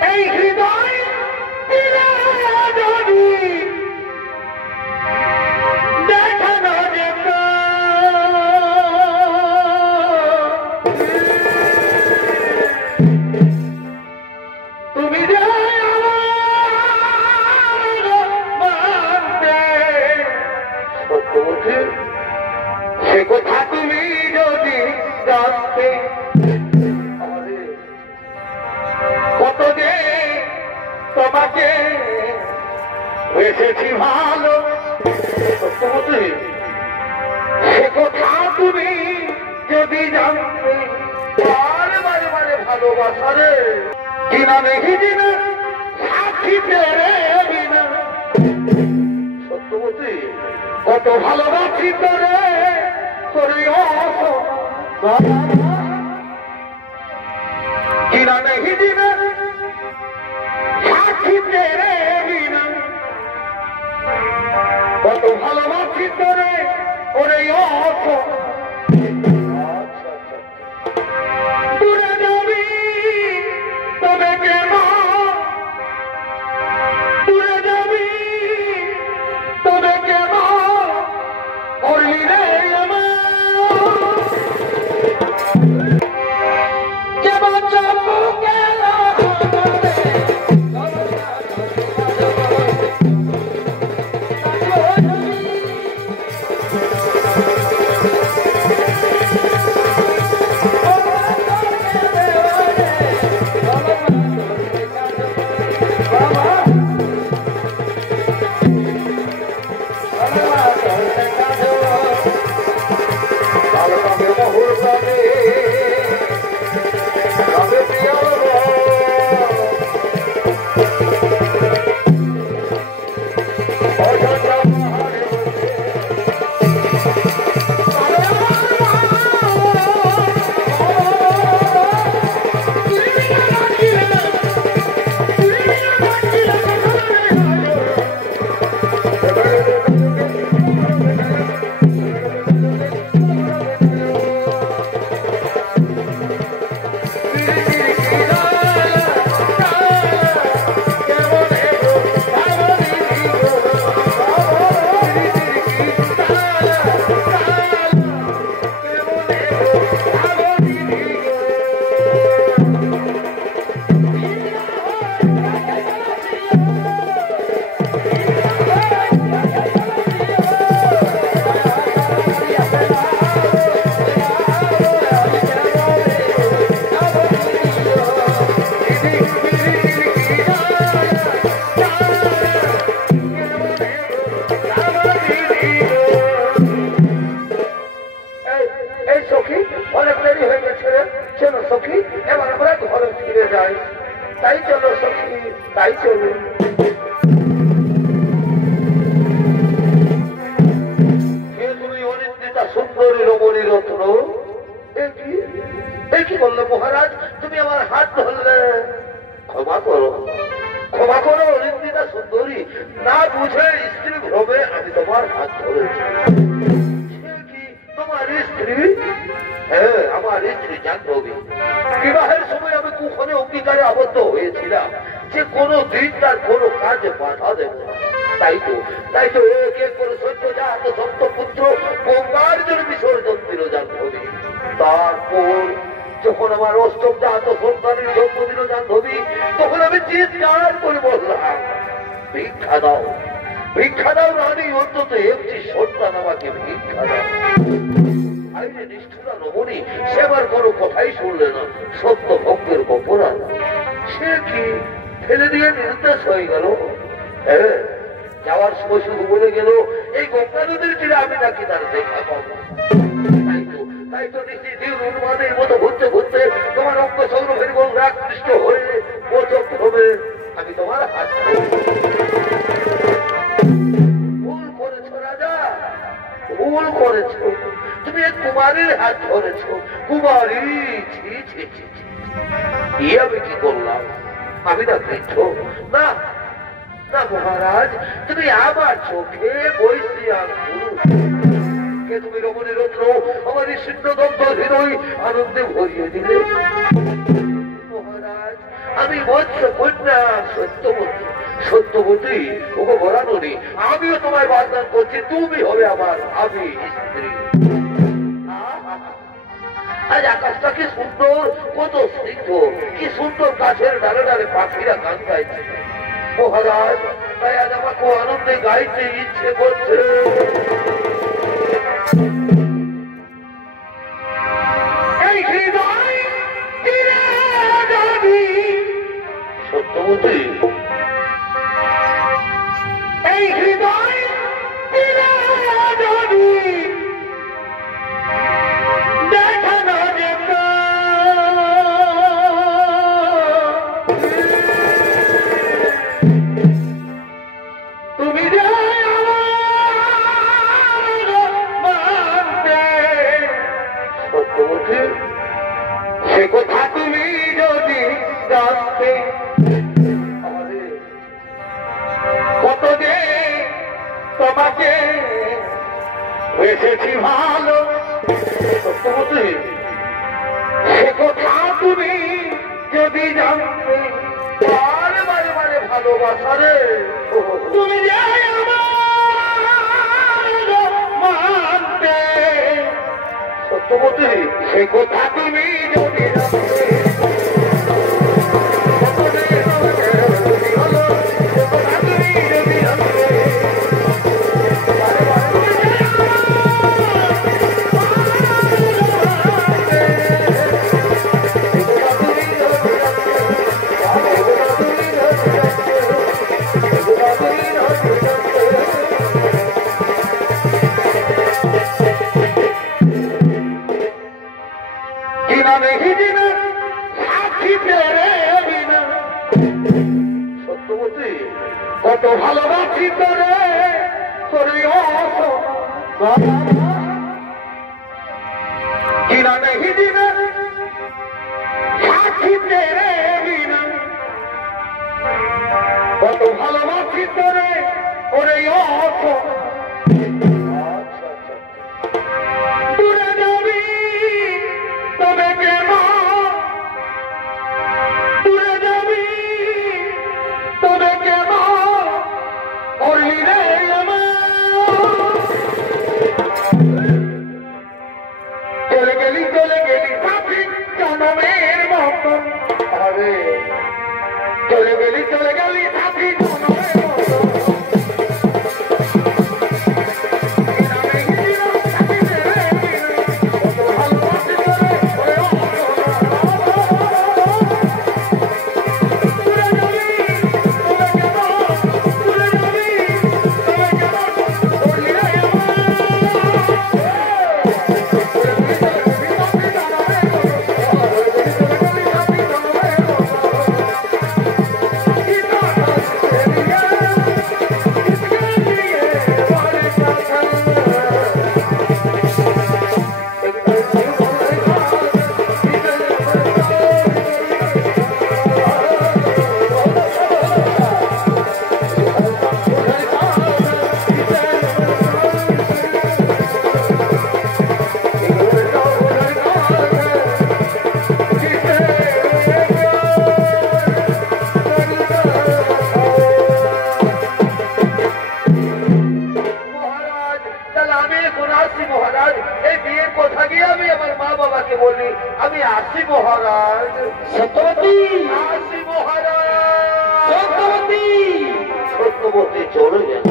এই হৃদয় যদি দেখানো যেত তুমি যে সত্যবতী সে কথা তুমি যদি জানতে কত যে তোমাকে এসেছি ভালো সত্যবতী সে কথা তুমি যদি জানতে বারে বারে ভালোবাসা রে কিনা দেখি দিনা সাক্ষী পেরে বিনা সত্যবতী কত ভালোবাসি তোরে তোরে কিনা দেখি দিনা সাক্ষী পেরে বিনা কত ভালোবাসি তোরে ওরে দূরে যাবি তবে কেন দূরে যাবি তবে কেন করলি রে কেমন চাপু গেল তুমি এক কুমারীর হাত ধরেছ কুমারী আমি কি করলাম আমি না বৃদ্ধ না না মহারাজ তুমি আমার চোখে বৈশিয়ান কে তুমি রমণী রত্ন আমার সিদ্ধদন্ত হৃদয় আনন্দে ভরিয়ে দিলে মহারাজ আমি বৎস কন্যা সত্যবতী সত্যবতী ওকে বলানো নেই আমিও তোমায় বারদান করছি তুমি হবে আমার আমি স্ত্রী আজ আকাশটা কি সুন্দর কত স্নিগ্ধ কি সুন্দর গাছের ডালে ডালে পাখিরা গান গাইছে মহারাজ তাই আজ আমার খুব আনন্দে গাইতে ইচ্ছে করছে সত্যবতী এই হৃদয় দেখানো যেত তুমি যে সত্যবতী সে কথা তুমি যদি জানতে কত যে তোমাকে এসেছি ভালো সত্যবতী সে কথা তুমি যদি জানতে বারে বারে বারে ভালোবাসা রে তুমি যে মানতে সত্যবতী সে কথা তুমি যদি জানতে কত ভালোবাসি করে কিনা নেই দিনে সাক্ষী তেরে বিনা কত ভালোবাসি করে ওরে দূরে যাবি তবে কেমন দূরে যাবি তবে কেমন করলি রে চলে গেলি সাথী জনমের মতো আরে চলে গেলি সাথী জনমের মতো মহারাজ সত্যবতী আসি মহারাজ সত্যবতী চলে গেল